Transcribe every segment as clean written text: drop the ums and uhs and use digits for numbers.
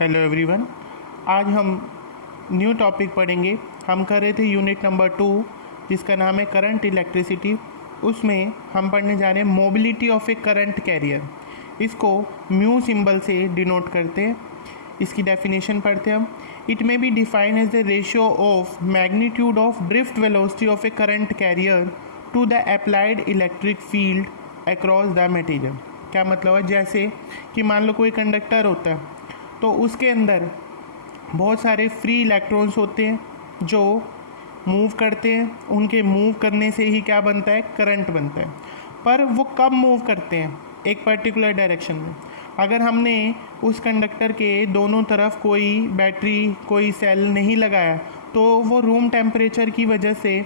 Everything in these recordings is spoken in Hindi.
Hello everyone. आज हम न्यू टॉपिक पढ़ेंगे। हम कर रहे थे यूनिट नंबर 2 जिसका नाम है करंट इलेक्ट्रिसिटी। उसमें हम पढ़ने जा रहे हैं mobility of a current carrier. इसको म्यू सिंबल से डिनोट करते हैं। इसकी डेफिनेशन पढ़ते हैं हम। It may be defined as the ratio of magnitude of drift velocity of a current carrier to the applied electric field across the material. क्या मतलब है? जैसे कि मान लो कोई कंडक्टर होता है तो उसके अंदर बहुत सारे फ्री इलेक्ट्रॉन्स होते हैं जो मूव करते हैं। उनके मूव करने से ही क्या बनता है? करंट बनता है। पर वो कब मूव करते हैं? एक पर्टिकुलर डायरेक्शन में। अगर हमने उस कंडक्टर के दोनों तरफ कोई बैटरी, कोई सेल नहीं लगाया तो वो रूम टेम्परेचर की वजह से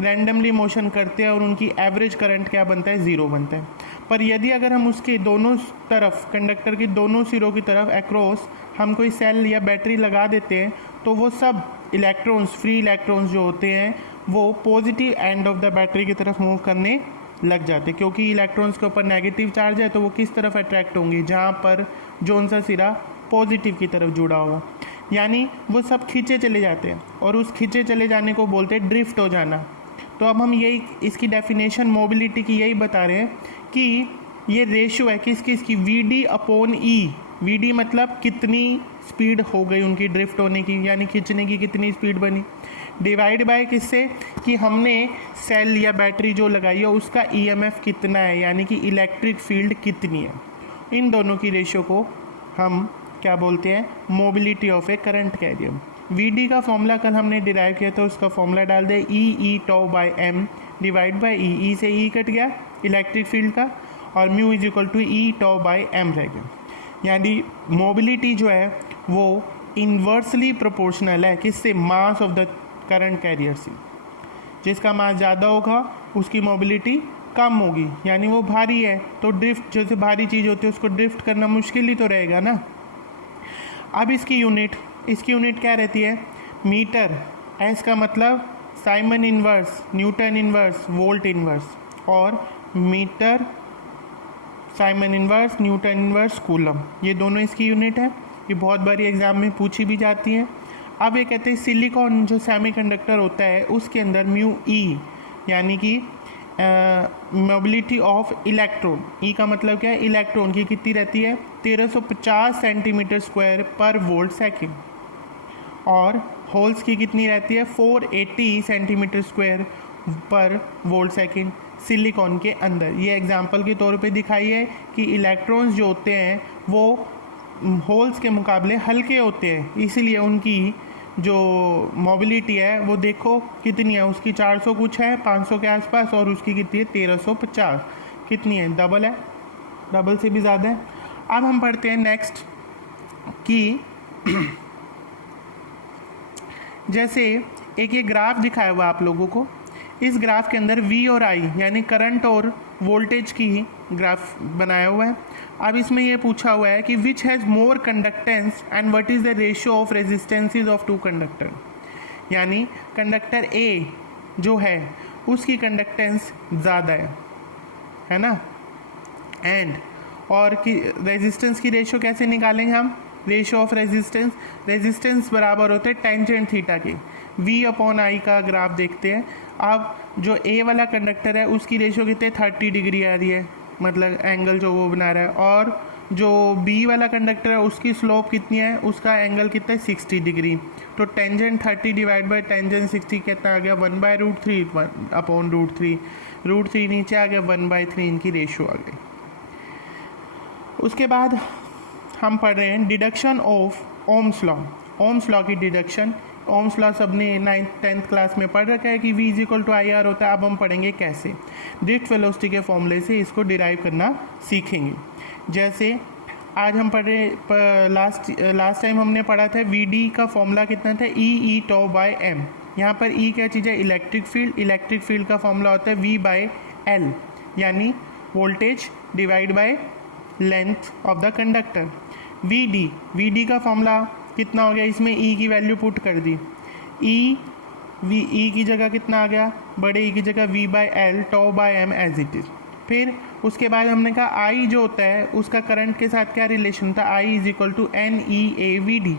रैंडमली मोशन करते हैं और उनकी एवरेज करंट क्या बनता है? ज़ीरो बनता है। पर यदि अगर हम उसके दोनों तरफ, कंडक्टर के दोनों सिरों की तरफ अक्रॉस हम कोई सेल या बैटरी लगा देते हैं तो वो सब इलेक्ट्रॉन्स, फ्री इलेक्ट्रॉन्स जो होते हैं वो positive end of the battery की तरफ मूव करने लग जाते हैं। क्योंकि इलेक्ट्रॉन्स के ऊपर नेगेटिव चार्ज है तो वो किस तरफ अट्रैक्ट होंगे? जहाँ पर जोन सा सिरा पॉजिटिव की तरफ जुड़ा होगा। यानी वो सब खींचे चले जाते हैं और उस खींचे चले जाने को बोलते हैं ड्रिफ्ट हो जाना। तो अब हम यही इसकी डेफिनेशन मोबिलिटी की यही बता रहे हैं कि ये रेशियो है किस की? VD/E। VD मतलब कितनी स्पीड हो गई उनकी ड्रिफ्ट होने की, यानी खींचने की कितनी स्पीड बनी, डिवाइड बाय किससे? कि हमने सेल या बैटरी जो लगाई है उसका EMF कितना है, यानी कि इलेक्ट्रिक फील्ड कितनी है। इन दोनों की रेशियो को हम क्या बोलते हैं? Mobility of a current carrier. VD का फॉर्मूला कल हमने डिराइव किया था, उसका फॉर्मूला डाल दे E/τ/m डिवाइड बाई E से E कट गया इलेक्ट्रिक फील्ड का, और mu is equal to E/τ/m रह गया। यानी मोबिलिटी जो है वो इन्वर्सली प्रोपोर्शनल है किससे? Mass of the current carrier से। जिसका मास ज़्यादा होगा उसकी मोबिलिटी कम होगी, यानी वो भारी है तो ड्रिफ्ट, जैसे भारी चीज़ होती है उसको ड्रिफ्ट करना मुश्किल ही तो रहेगा ना। अब इसकी यूनिट क्या रहती है? मीटर। एस का मतलब siemens inverse, newton inverse, volt inverse, और metre siemens inverse, newton inverse, coulomb. ये दोनों इसकी यूनिट है। ये बहुत बारी एग्जाम में पूछी भी जाती है। अब ये कहते हैं सिलिकॉन जो सेमीकंडक्टर होता है उसके अंदर म्यू ई, यानी कि मोबिलिटी ऑफ इलेक्ट्रॉन। ई का मतलब क्या है? इलेक्ट्रॉन की कितनी रहती है? 1350 सेंटीमीटर स्क्वायर पर वोल्ट सेकेंड। और होल्स की कितनी रहती है? 480 सेंटीमीटर स्क्वायर पर वोल्ट सेकेंड सिलिकॉन के अंदर। ये एग्जांपल के तौर पे दिखाई है कि इलेक्ट्रॉन्स जो होते हैं वो होल्स के मुकाबले हल्के होते हैं, इसीलिए उनकी जो मोबिलिटी है वो देखो कितनी है। उसकी 400 कुछ है, 500 के आसपास, और उसकी कितनी है? 1350। कितनी है? डबल है, डबल से भी ज़्यादा है। अब हम पढ़ते हैं नेक्स्ट कि जैसे एक ये ग्राफ दिखाया हुआ आप लोगों को। इस ग्राफ के अंदर V और I यानी करंट और वोल्टेज की ही ग्राफ बनाया हुआ है। अब इसमें ये पूछा हुआ है कि which has more conductance and what is the ratio of resistances of two conductor. यानी कंडक्टर A जो है उसकी कंडक्टेंस ज़्यादा है ना। एंड और कि रेजिस्टेंस की रेशियो कैसे निकालेंगे हम? रेशियो ऑफ रेजिस्टेंस बराबर होते हैं टेंजेंट थीटा के। V/I का ग्राफ देखते हैं। अब जो A वाला कंडक्टर है उसकी रेशियो कितने? 30 डिग्री आ रही है, मतलब एंगल जो वो बना रहा है। और जो B वाला कंडक्टर है उसकी स्लोप कितनी है? उसका एंगल कितना है? 60 डिग्री। तो टेंजेंट 30 डिवाइड बाई टेंजेंट 60 कितना आ गया? 1/√3 1/√3। √3 नीचे आ गया, 1/3 इनकी रेशियो आ गई। उसके बाद हम पढ़ रहे हैं deduction of Ohm's law. Ohm's law की डिडक्शन। ओम्स लॉ सबने 9th 10th क्लास में पढ़ रखा है कि V = IR होता है। अब हम पढ़ेंगे कैसे। ड्रिफ्ट वेलोसिटी के फॉर्मूले से इसको डिराइव करना सीखेंगे। जैसे आज हम पढ़ रहे, लास्ट टाइम हमने पढ़ा था VD का फॉर्मूला कितना था? E/τ/m। यहाँ पर E क्या चीज़ है? Electric field. इलेक्ट्रिक फील्ड का फॉर्मूला होता है V/L, यानी voltage divide by length of the conductor. VD का फॉर्मूला कितना हो गया? इसमें E की वैल्यू पुट कर दी। E की जगह कितना आ गया? बड़े E की जगह V/L τ/m as it is. फिर उसके बाद हमने कहा आई जो होता है उसका करंट के साथ क्या रिलेशन था, I is equal to n e A v d.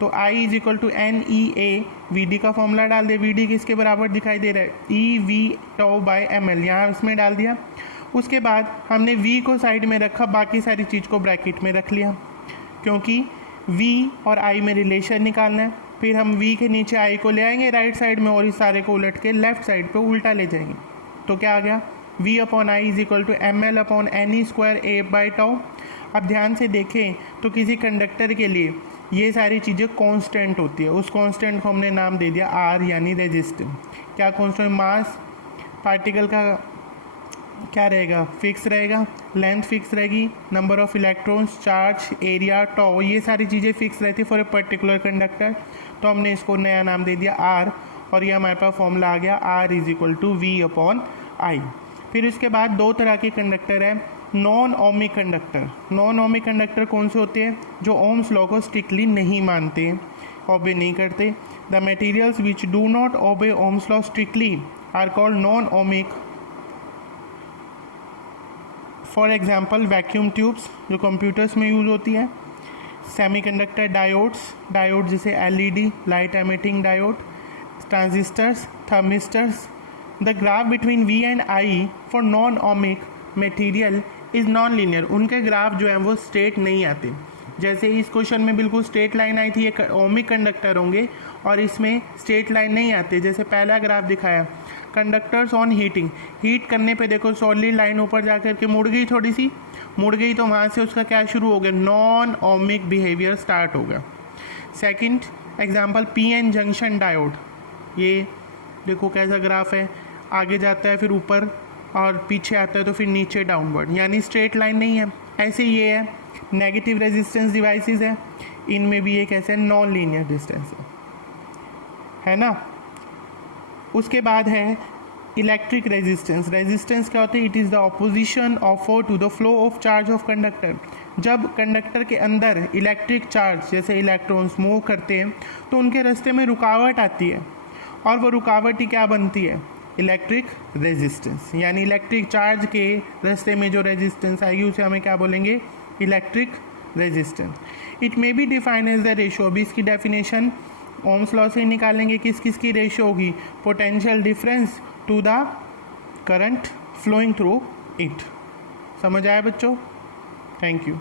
तो I is equal to n e A v d का फॉर्मूला डाल दे, वी डी किसके बराबर दिखाई दे रहा है, E V tau by M L, यहाँ उसमें डाल दिया। उसके बाद हमने v को साइड में रखा, बाकी सारी चीज़ को ब्रैकेट में रख लिया, क्योंकि v और i में रिलेशन निकालना है। फिर हम v के नीचे i को ले आएंगे राइट साइड में और इस सारे को उलट के लेफ्ट साइड पे उल्टा ले जाएंगे। तो क्या आ गया, v upon I is equal to M L upon N E square A by tau. अब ध्यान से देखें तो किसी कंडक्टर के लिए ये सारी चीज़ें कांस्टेंट होती है, उस कांस्टेंट को हमने नाम दे दिया r यानी रेजिस्टेंस। क्या कांस्टेंट, मास पार्टिकल का क्या रहेगा, फिक्स रहेगा, लेंथ फिक्स रहेगी, number of electrons, charge, area, tau, ये सारी चीज़ें फिक्स रहती है फॉर ए पर्टिकुलर कंडक्टर। तो हमने इसको नया नाम दे दिया r, और ये हमारे पास फॉर्मूला आ गया r is equal to V upon I. फिर उसके बाद दो तरह के कंडक्टर है, non ohmic conductor. Non ohmic conductor कौन से होते हैं, जो ओम्स लॉ को स्ट्रिक्टली नहीं मानते, ओबे नहीं करते। The materials which do not obey Ohm's law strictly are called non ohmic. For example vacuum tubes जो कंप्यूटर्स में यूज़ होती है, सेमीकंडक्टर डायोड्स, डायोड जैसे LED light emitting diode, transistors, thermistors. The graph between V and I for non ohmic material is non linear. उनके ग्राफ जो है वो स्ट्रेट नहीं आते। जैसे इस क्वेश्चन में बिल्कुल स्ट्रेट लाइन आई थी, ये ओमिक कंडक्टर होंगे, और इसमें स्ट्रेट लाइन नहीं आती। जैसे पहला ग्राफ दिखाया, कंडक्टर्स ऑन हीटिंग, हीट करने पे देखो सॉलिड लाइन ऊपर जा कर के मुड़ गई, थोड़ी सी मुड़ गई, तो वहाँ से उसका क्या शुरू हो गया, नॉन ओमिक बिहेवियर स्टार्ट होगा। Second example P N junction diode, ये देखो कैसा ग्राफ है, आगे जाता है फिर ऊपर और पीछे आता है तो फिर नीचे डाउनवर्ड, यानी स्ट्रेट लाइन नहीं है। ऐसे ये है नेगेटिव रेजिस्टेंस डिवाइसेस है, इनमें भी एक ऐसे नॉन लीनियर डिस्टेंस है ना। उसके बाद है इलेक्ट्रिक रेजिस्टेंस। रेजिस्टेंस क्या होता है, it is the opposition offered to the flow of charge of conductor. जब कंडक्टर के अंदर इलेक्ट्रिक चार्ज जैसे इलेक्ट्रॉन्स मूव करते हैं तो उनके रास्ते में रुकावट आती है, और वो रुकावट ही क्या बनती है, इलेक्ट्रिक रेजिस्टेंस। यानी इलेक्ट्रिक चार्ज के रास्ते में जो रेजिस्टेंस आएगी उसे हमें क्या बोलेंगे, electric resistance. It may be define as the ratio. अभी इसकी डेफिनेशन ओम्स लॉ से निकालेंगे, किस किस की रेशियो होगी, potential difference to the current flowing through it. समझ आया बच्चों, थैंक यू।